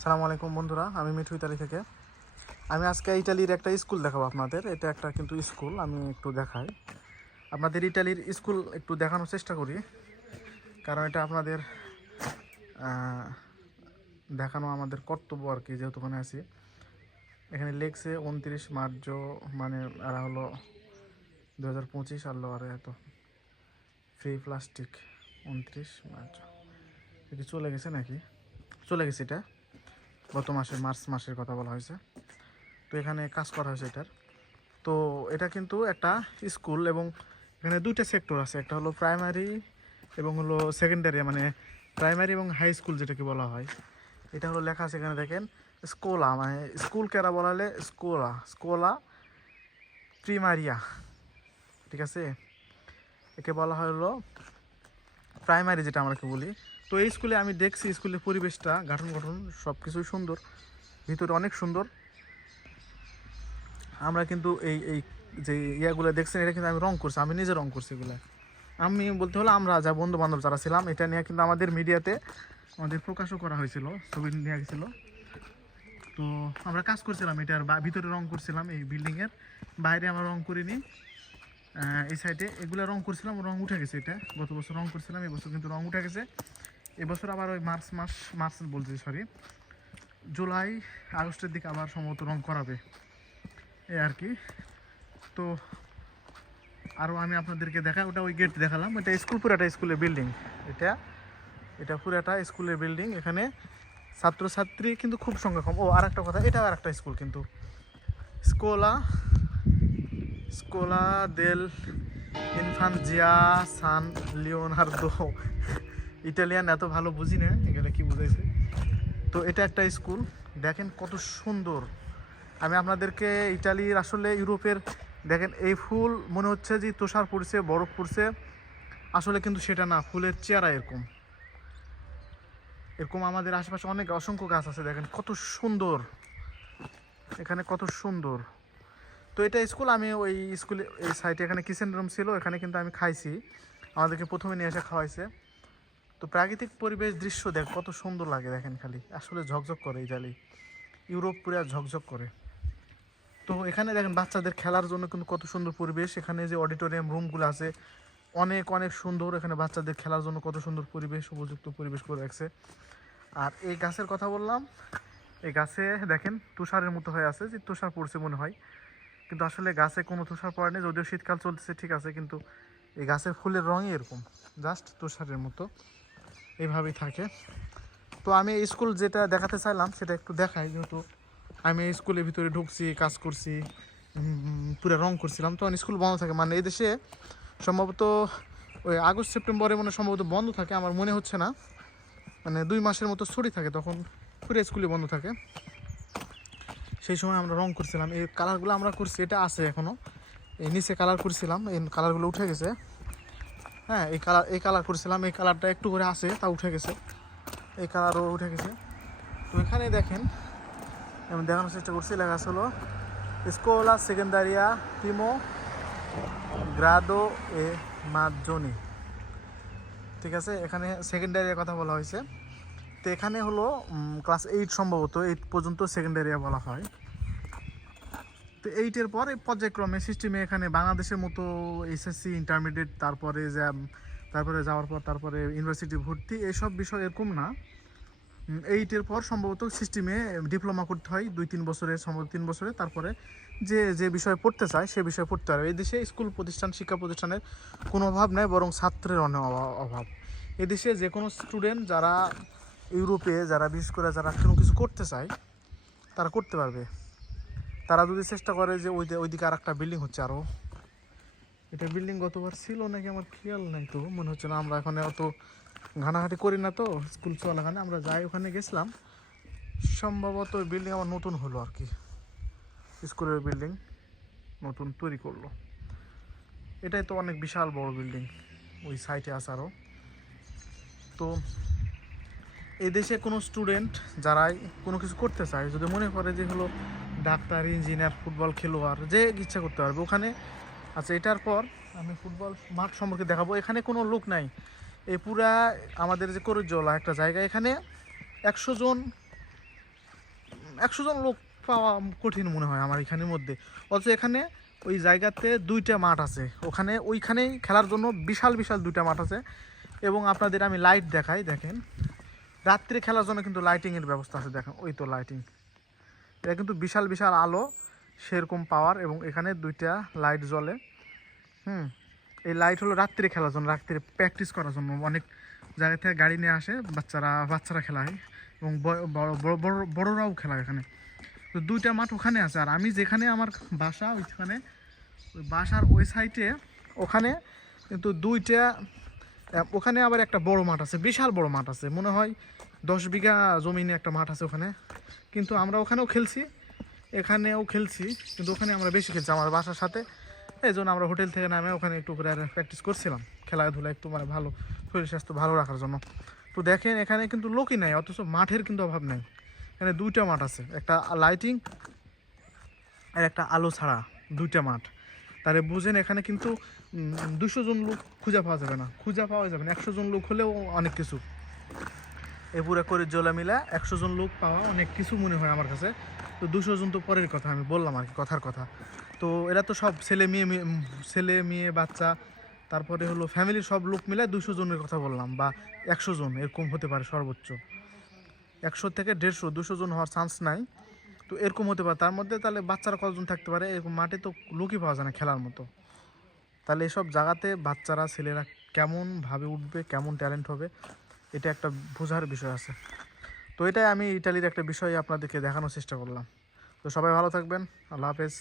সালামু আলাইকুম বন্ধুরা, আমি মিঠু ইতালি থেকে। আমি আজকে ইটালির একটা স্কুল দেখাবো আপনাদের। এটা একটা কিন্তু স্কুল, আমি একটু দেখাই। আপনাদের ইটালির স্কুল একটু দেখানোর চেষ্টা করি, কারণ এটা আপনাদের দেখানো আমাদের কর্তব্য আর কি, যেহেতু ওখানে আছি। এখানে লেখছে উনত্রিশ মার্চ মানে আর হলো দু হাজার পঁচিশ আলো আর এত। ফ্রি প্লাস্টিক উনত্রিশ মার্চ। এটা চলে গেছে নাকি? চলে গেছে এটা। গত মাসে মার্চ মাসের কথা বলা হয়েছে। তো এখানে কাজ করা হয়েছে এটার। তো এটা কিন্তু একটা স্কুল এবং এখানে দুইটা সেক্টর আছে। একটা হলো প্রাইমারি এবং হলো সেকেন্ডারি মানে প্রাইমারি এবং হাই স্কুল যেটাকে বলা হয়। এটা হলো লেখা আছে এখানে দেখেন, স্কোলা মানে স্কুল কেরা বলালে স্কোলা স্কোলা প্রিমারিয়া, ঠিক আছে? একে বলা হলো প্রাইমারি যেটা আমরা কি বলি। তো এই স্কুলে আমি দেখছি, স্কুলের পরিবেশটা, গঠন গঠন সব কিছুই সুন্দর, ভিতরে অনেক সুন্দর। আমরা কিন্তু এই এই যে ইয়াগুলো দেখছেন, এটা কিন্তু আমি রং করছি, আমি নিজে রং করছি এগুলো। আমি বলতে হলো আমরা যা বন্ধু বান্ধব যারা ছিলাম, এটা নিয়ে কিন্তু আমাদের মিডিয়াতে আমাদের প্রকাশও করা হয়েছিল, ছবি নিয়ে গেছিল তো আমরা কাজ করছিলাম এটার ভিতরে রং করছিলাম এই বিল্ডিংয়ের, বাইরে আমরা রং করিনি। এই সাইডে এগুলো রং করছিলাম, রং উঠে গেছে এটা। গত বছর রং করছিলাম এবছর কিন্তু রং উঠে গেছে। এবছর আবার ওই মার্চ মাস, মার্চ বলছি সরি জুলাই, আগস্টের দিকে আবার সম্ভবত রং করাবে। এই আর কি। তো আরও আমি আপনাদেরকে দেখাই ওটা ওই গেট দেখালাম। এটা স্কুল, পুরাটা স্কুলের বিল্ডিং এটা এটা পুরাটা স্কুলের বিল্ডিং এখানে ছাত্রছাত্রী কিন্তু খুব সংখ্যা কম। ও আর একটা কথা, এটা আর একটা স্কুল কিন্তু। স্কোলা স্কোলা, দেল, ইনফানজিয়া, সান লিওনার্দো। ইটালিয়ান এত ভালো বুঝি না, এখানে কি বুঝাইছে? তো এটা একটা স্কুল। দেখেন কত সুন্দর। আমি আপনাদেরকে ইটালির আসলে ইউরোপের, দেখেন এই ফুল মনে হচ্ছে যে তুষার পড়ছে, বরফ পড়ছে। আসলে কিন্তু সেটা না, ফুলের চেহারা এরকম। এরকম আমাদের আশেপাশে অনেক অসংখ্য গাছ আছে, দেখেন কত সুন্দর। এখানে কত সুন্দর। তো এটা স্কুল, আমি ওই স্কুলে, এই সাইডে এখানে কিচেন রুম ছিল, এখানে কিন্তু আমি খাইছি। আমাদেরকে প্রথমে নিয়ে এসে খাওয়াইছে। তো প্রাকৃতিক পরিবেশ দৃশ্য দেখ, কত সুন্দর লাগে দেখেন খালি। আসলে ঝকঝক করে ইটালি ইউরোপ পুরো ঝকঝক করে। তো এখানে দেখেন বাচ্চাদের খেলার জন্য কিন্তু কত সুন্দর পরিবেশ। এখানে যে অডিটোরিয়াম রুমগুলো আছে, অনেক অনেক সুন্দর। এখানে বাচ্চাদের খেলার জন্য কত সুন্দর পরিবেশ, উপযুক্ত পরিবেশ করে রাখছে। আর এই গাছের কথা বললাম, এই গাছে দেখেন তুষারের মতো হয়ে আছে যে তুষার পড়ছে মনে হয়। কিন্তু আসলে গাছে কোনো তুষার পড়ে নেই যদিও শীতকাল চলতেছে, ঠিক আছে। কিন্তু এই গাছের ফুলের রঙই এরকম, জাস্ট তুষারের মতো। এইভাবেই থাকে। তো আমি স্কুল যেটা দেখাতে চাইলাম, সেটা একটু দেখাই, যেহেতু আমি স্কুলের ভিতরে ঢুকছি, কাজ করছি পুরো রং করছিলাম। তখন স্কুল বন্ধ থাকে মানে এই দেশে সম্ভবত ওই আগস্ট, সেপ্টেম্বরে মানে সম্ভবত বন্ধ থাকে, আমার মনে হচ্ছে না। মানে দুই মাসের মতো ছুটি থাকে, তখন পুরো স্কুলে বন্ধ থাকে। সেই সময় আমরা রং করছিলাম, এই কালারগুলো আমরা করছি, এটা আছে এখনও এই নিচে কালার করছিলাম, এই কালারগুলো উঠে গেছে। হ্যাঁ এই কালার এই কালার করেছিলাম এই কালারটা একটু করে আছে, তা উঠে গেছে। এই কালারও উঠে গেছে। তো এখানে দেখেন, আমি দেখানোর চেষ্টা করছি, লেখা ছিল স্কোলা সেকেন্ডারিয়া প্রিমো গ্রাদো এ মাজনি ঠিক আছে, এখানে সেকেন্ডারিয়ার কথা বলা হয়েছে। তো এখানে হলো ক্লাস এইট সম্ভবত এইট পর্যন্ত সেকেন্ডারিয়া বলা হয়। তো এইটের পর পর্যায়ক্রমে সিস্টেমে এখানে বাংলাদেশের মতো এসএসসি ইন্টারমিডিয়েট তারপরে যা তারপরে যাওয়ার পর তারপরে ইউনিভার্সিটি ভর্তি এইসব বিষয় এরকম না। এইটের পর সম্ভবত সিস্টেমে ডিপ্লোমা করতে হয়, দুই তিন বছরে, সম্ভবত তিন বছরে। তারপরে যে যে বিষয়ে পড়তে চায়, সে বিষয়ে পড়তে পারবে এই দেশে স্কুল প্রতিষ্ঠান, শিক্ষা প্রতিষ্ঠানের কোনো অভাব নেই, বরং ছাত্রের অনেক অভা- অভাব। এদেশে যে কোনো স্টুডেন্ট যারা ইউরোপে, যারা বিশেষ করে যারা কোনো কিছু করতে চায়, তারা করতে পারবে। তারা যদি চেষ্টা করে যে ওই ওইদিকে আর একটা বিল্ডিং হচ্ছে আরও এটা বিল্ডিং গতবার ছিল নাকি আমার খেয়াল নাই তো, মনে হচ্ছে না। আমরা এখানে অত ঘানাঘাটি করি না তো স্কুল চলাকানে আমরা যাই ওখানে গেছিলাম। সম্ভবত ওই বিল্ডিং আমার নতুন হলো আর কি। স্কুলের বিল্ডিং নতুন তৈরি করল। এটাই তো অনেক বিশাল বড় বিল্ডিং ওই সাইটে আছে আরও তো এদেশে কোনো স্টুডেন্ট যারাই কোনো কিছু করতে চায়, যদি মনে করে যে হলো ডাক্তার, ইঞ্জিনিয়ার, ফুটবল খেলোয়াড়, যে ইচ্ছা করতে পারবে। ওখানে আচ্ছা এটার পর আমি ফুটবল মাঠ সম্পর্কে দেখাবো। এখানে কোনো লোক নাই। এই পুরা আমাদের যে করজলা একটা জায়গা, এখানে একশো জন একশো জন লোক পাওয়া কঠিন মনে হয় আমার এখানের মধ্যে। অথচ এখানে ওই জায়গাতে দুইটা মাঠ আছে। ওখানে, ওইখানেই খেলার জন্য বিশাল বিশাল দুইটা মাঠ আছে। এবং আপনাদের আমি লাইট দেখাই, দেখেন। রাত্রে খেলার জন্য কিন্তু লাইটিংয়ের ব্যবস্থা আছে, দেখেন। ওই তো লাইটিং এটা কিন্তু বিশাল বিশাল আলো, সেরকম পাওয়ার এবং এখানে দুইটা লাইট জ্বলে। হুম, এই লাইট হলো রাত্রে খেলার জন্য রাত্রে প্র্যাকটিস করার জন্য। অনেক জায়গা থেকে গাড়ি নিয়ে আসে, বাচ্চারা বাচ্চারা খেলা হয় এবং বড়রাও খেলায় এখানে। তো দুইটা মাঠ ওখানে আছে, আর আমি যেখানে আমার বাসা, ওইখানে, ওই বাসার ওই সাইডে ওখানে কিন্তু দুইটা ওখানে আবার একটা বড় মাঠ আছে, বিশাল বড় মাঠ আছে। মনে হয় দশ বিঘা জমিনে একটা মাঠ আছে ওখানে। কিন্তু আমরা ওখানেও খেলছি, এখানেও খেলছি, কিন্তু ওখানে আমরা বেশি খেলছি আমার বাসার সাথে। এই জন্য আমরা হোটেল থেকে নামে ওখানে একটু করে প্র্যাকটিস করছিলাম, খেলাধুলা একটু মানে ভালো, শরীর স্বাস্থ্য ভালো রাখার জন্য। তো দেখেন, এখানে কিন্তু লোকই নাই, অথচ মাঠের কিন্তু অভাব নাই। এখানে দুইটা মাঠ আছে, একটা লাইটিং আর একটা আলো ছাড়া দুইটা মাঠ। তাহলে বুঝেন, এখানে কিন্তু দুশো জন লোক খুঁজে পাওয়া যাবে না। খুঁজে পাওয়া যাবে না, একশো জন লোক হলেও অনেক কিছু। এ পুরো করে জোলা মিলা একশো জন লোক পাওয়া অনেক কিছু মনে হয় আমার কাছে। তো দুশো জন তো পরের কথা, আমি বললাম আর কি, কথার কথা। তো এরা তো সব ছেলে মেয়ে ছেলে মেয়ে, বাচ্চা, তারপরে হলো ফ্যামিলির সব লোক মিলে দুশো জনের কথা বললাম বা একশো জন, এরকম হতে পারে সর্বোচ্চ। একশো থেকে দেড়শো, দুশো জন হওয়ার চান্স নাই। তো এরকম হতে পারে, তার মধ্যে তাহলে বাচ্চারা কতজন থাকতে পারে? এরকম মাঠে তো লোকই পাওয়া যায় না খেলার মতো। তাহলে এসব জায়গাতে বাচ্চারা, ছেলেরা কেমনভাবে উঠবে, কেমন ট্যালেন্ট হবে এটা একটা বোঝার বিষয় আছে। তো এটাই আমি ইটালির একটা বিষয় আপনাদেরকে দেখানোর চেষ্টা করলাম। তো সবাই ভালো থাকবেন। আল্লাহ হাফেজ।